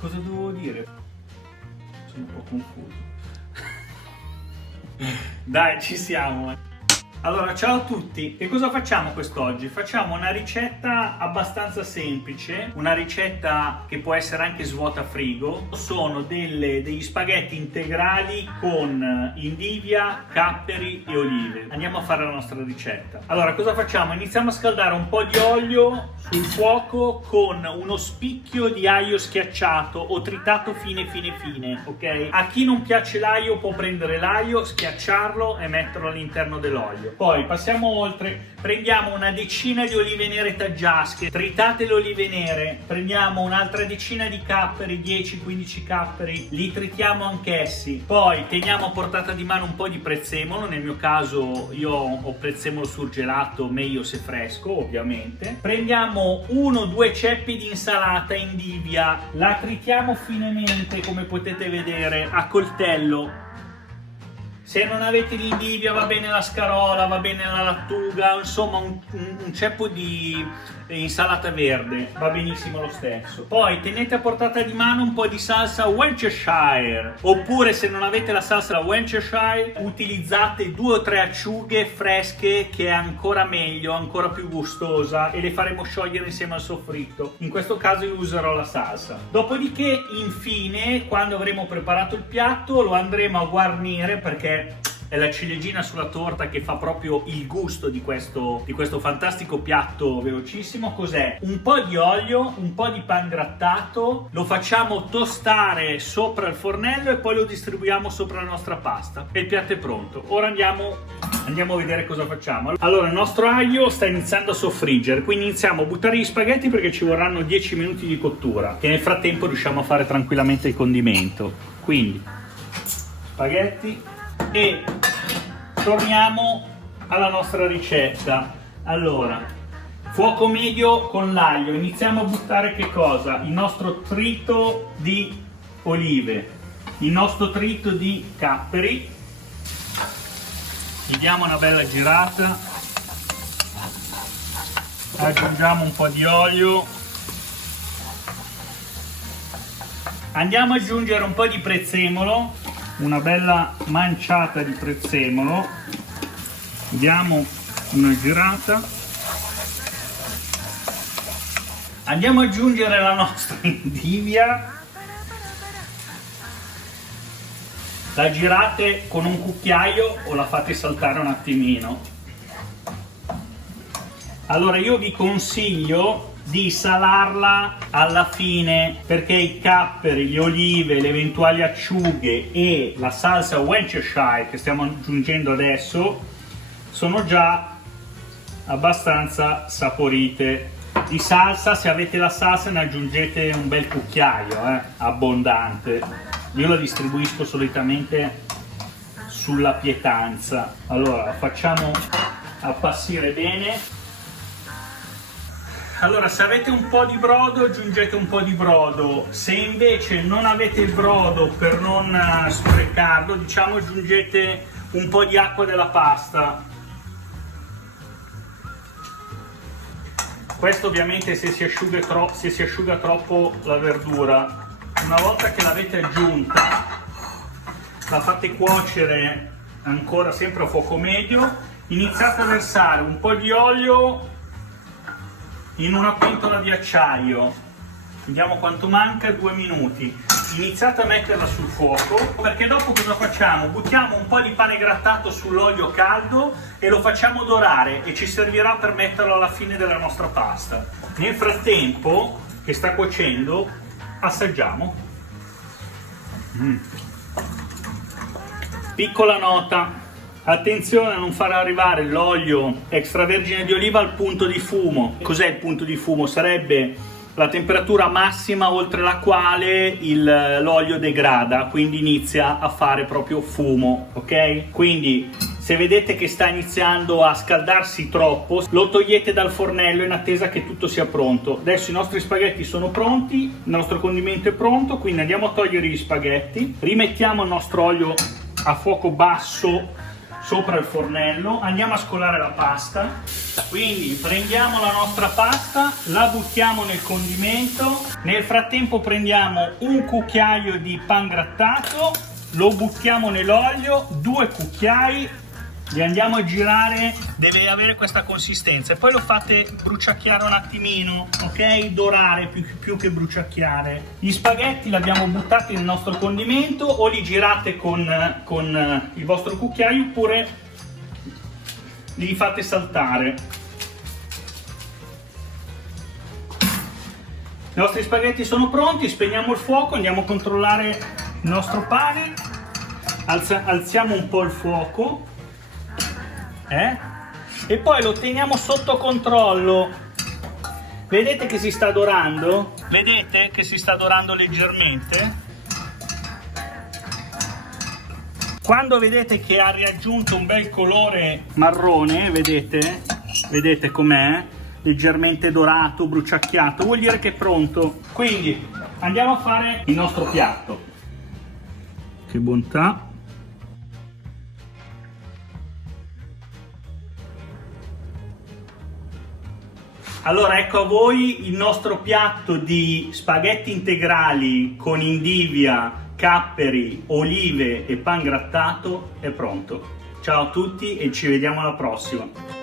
Cosa dovevo dire? Sono un po' confuso. Dai, ci siamo. Allora, ciao a tutti. Che cosa facciamo quest'oggi? Facciamo una ricetta abbastanza semplice, una ricetta che può essere anche svuota frigo. Sono degli spaghetti integrali con indivia, capperi e olive. Andiamo a fare la nostra ricetta. Allora, cosa facciamo? Iniziamo a scaldare un po' di olio sul fuoco con uno spicchio di aglio schiacciato o tritato fine, ok? A chi non piace l'aglio può prendere l'aglio, schiacciarlo e metterlo all'interno dell'olio. Poi passiamo oltre, prendiamo una decina di olive nere taggiasche, tritate le olive nere, prendiamo un'altra decina di capperi, 10-15 capperi, li tritiamo anch'essi, poi teniamo a portata di mano un po' di prezzemolo, nel mio caso io ho prezzemolo surgelato, meglio se fresco ovviamente. Prendiamo 1-2 ceppi di insalata indivia, la tritiamo finemente come potete vedere a coltello. Se non avete l'indivia va bene la scarola, va bene la lattuga, insomma un ceppo di insalata verde va benissimo lo stesso. Poi tenete a portata di mano un po' di salsa Worcestershire, oppure se non avete la salsa Worcestershire utilizzate 2 o 3 acciughe fresche che è ancora meglio, ancora più gustosa, e le faremo sciogliere insieme al soffritto. In questo caso io userò la salsa. Dopodiché infine, quando avremo preparato il piatto, lo andremo a guarnire perché è la ciliegina sulla torta che fa proprio il gusto di questo fantastico piatto velocissimo. Cos'è? Un po' di olio, un po' di pan grattato, lo facciamo tostare sopra il fornello e poi lo distribuiamo sopra la nostra pasta e il piatto è pronto. Ora andiamo a vedere cosa facciamo. Allora, il nostro aglio sta iniziando a soffriggere, quindi iniziamo a buttare gli spaghetti perché ci vorranno 10 minuti di cottura e nel frattempo riusciamo a fare tranquillamente il condimento. Quindi spaghetti. E torniamo alla nostra ricetta. Allora, fuoco medio con l'aglio, iniziamo a buttare che cosa? Il nostro trito di olive, il nostro trito di capperi, gli diamo una bella girata, aggiungiamo un po' di olio, andiamo ad aggiungere un po' di prezzemolo, una bella manciata di prezzemolo, diamo una girata, andiamo ad aggiungere la nostra indivia, la girate con un cucchiaio o la fate saltare un attimino. Allora io vi consiglio di salarla alla fine perché i capperi, le olive, le eventuali acciughe e la salsa Worcestershire che stiamo aggiungendo adesso sono già abbastanza saporite. Di salsa, se avete la salsa ne aggiungete un bel cucchiaio, abbondante. Io la distribuisco solitamente sulla pietanza. Allora la facciamo appassire bene. Allora, se avete un po' di brodo, aggiungete un po' di brodo. Se invece non avete il brodo, per non sprecarlo, diciamo aggiungete un po' di acqua della pasta. Questo ovviamente se si asciuga troppo la verdura. Una volta che l'avete aggiunta, la fate cuocere ancora sempre a fuoco medio, iniziate a versare un po' di olio in una pentola di acciaio, vediamo quanto manca, 2 minuti. Iniziate a metterla sul fuoco perché dopo cosa facciamo? Buttiamo un po' di pane grattato sull'olio caldo e lo facciamo dorare e ci servirà per metterlo alla fine della nostra pasta. Nel frattempo che sta cuocendo assaggiamo. Piccola nota: attenzione a non far arrivare l'olio extravergine di oliva al punto di fumo. Cos'è il punto di fumo? Sarebbe la temperatura massima oltre la quale l'olio degrada, quindi inizia a fare proprio fumo, ok? Quindi se vedete che sta iniziando a scaldarsi troppo, lo togliete dal fornello in attesa che tutto sia pronto. Adesso i nostri spaghetti sono pronti, il nostro condimento è pronto, quindi andiamo a togliere gli spaghetti, rimettiamo il nostro olio a fuoco basso sopra il fornello, andiamo a scolare la pasta. Quindi prendiamo la nostra pasta, la buttiamo nel condimento, nel frattempo prendiamo un cucchiaio di pangrattato, lo buttiamo nell'olio, 2 cucchiai, li andiamo a girare, deve avere questa consistenza e poi lo fate bruciacchiare un attimino, ok? Dorare più che bruciacchiare. Gli spaghetti li abbiamo buttati nel nostro condimento, o li girate con il vostro cucchiaio oppure li fate saltare. I nostri spaghetti sono pronti, spegniamo il fuoco, andiamo a controllare il nostro pane, alziamo un po' il fuoco. E poi lo teniamo sotto controllo. Vedete che si sta dorando? Vedete che si sta dorando leggermente? Quando vedete che ha raggiunto un bel colore marrone, vedete? Vedete com'è? Leggermente dorato, bruciacchiato, vuol dire che è pronto. Quindi andiamo a fare il nostro piatto. Che bontà! Allora, ecco a voi il nostro piatto di spaghetti integrali con indivia, capperi, olive e pangrattato è pronto. Ciao a tutti e ci vediamo alla prossima!